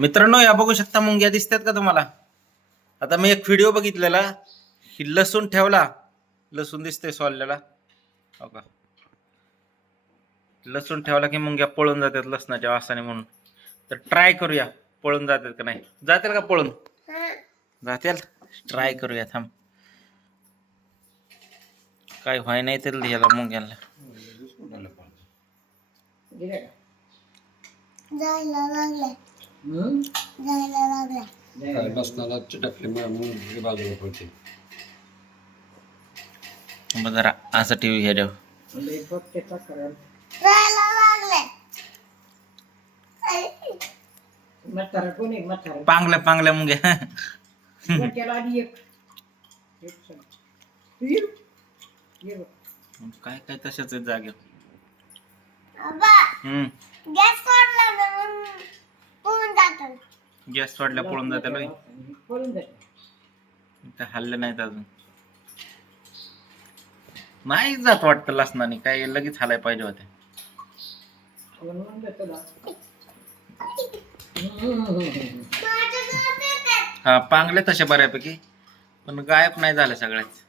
मित्रांनो, या बघू शकता मुंग्या दिसतात का तुम्हाला? आता मी एक व्हिडिओ बघितलेला, की लसूण ठेवला, लसूण दिसते सोललेला, हो का? लसूण ठेवला की मुंग्या पळून जातात लसणाच्या वासाने म्हणून. तर ट्राय करूया, पळून जातात का नाही. जातील का पळून? जातील. ट्राय करूया, थांब. काय व्हाय नाही तर ह्याला मुंग्याला. जायला लागलाय. जायला लागलाय. काय बसनाला चिटकल्यामुळे मुंगी बाजूला पडते. मग जरा असं टीव्ही ह्याच्यावर जायला लागलाय. म्हातारा कोण आहे म्हातारा? पांगल्या पांगल्या मुंग्या. त्याला आधी एक ये बघ. काय काय तशाच आहेत जागेवर. आबा, गॅस सोडला ना म्हणून पळून जातात. गॅस सोडल्या पळून जाते लोय. पळून जाते. ते हल्ले नाहीत अजून. नाही जात वाटतं लसणाने, काय लगेच हालाय पाहिजे होते. म्हणून जातो ना. माझ्या घरात येतात. हा, पांगले तसे बऱ्यापैकी, पण गायब नाही झाले सगळ्याच.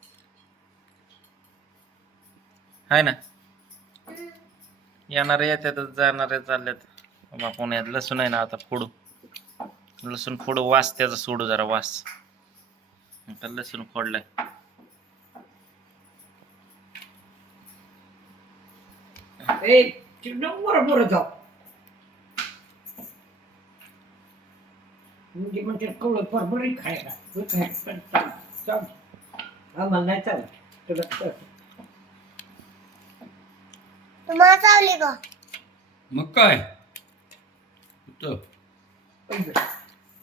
हाय ना, येणारे येतातच, जाणारे चाललेत. पुण्यात लसूण आहे ना, आता फोडू. लसूण फोडू, वास त्याचा सोडू जरा वास. आता लसूण फोडलाय. ए चिडून बरोबर जाऊ. म्हणजे म्हणते कवळ परबरी खायला तू खायला चाल. आम्हाला नाही चाल तुला कर. तुम्हाला चावली का? मग काय होतं?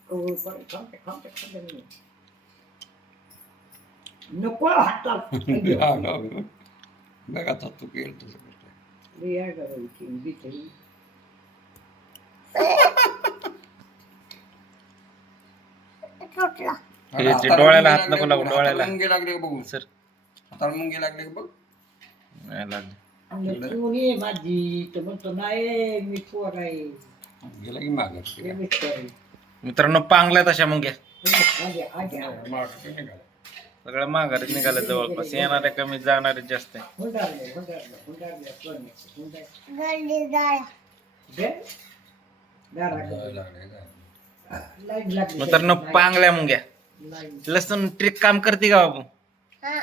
कवळ पर खाते नको हातात. बघ आता तू केलं तसं करतोय. लिया करायची बिचारी. सुटला. हे ते डोळ्याला हात नको लावू, डोळ्याला. मुंगे लागले का बघू सर हाताला मुंगे लागले का बघ. नाही लागले. आणि तू ये माझी तर म्हणतो नाही मी पोर आहे. गेला की मागे हे मिस्टर आहे. मित्रांनो, पांगल्या तशा मुंग्या आधी आधी सगळ्या माघारीत निघाल्या जवळपास. येणारे कमी, जाणारे जास्त आहे. हुंडारले हुंडारले सोन्याचे गल्ली जाळ्या. लाईट लागली. मित्रांनो, पांगल्या मुंग्या. लसूण ट्रिक काम करते का बाबू? हा,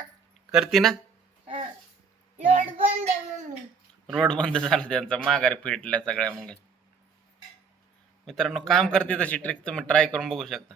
करते ना. हा. लोट बंद म्हणून. रोड बंद झाला त्यांचा, माघारी फिटल्या सगळ्या मुंग्या. मित्रांनो, काम करते तशी ट्रिक, तुम्ही ट्राय करून बघू शकता.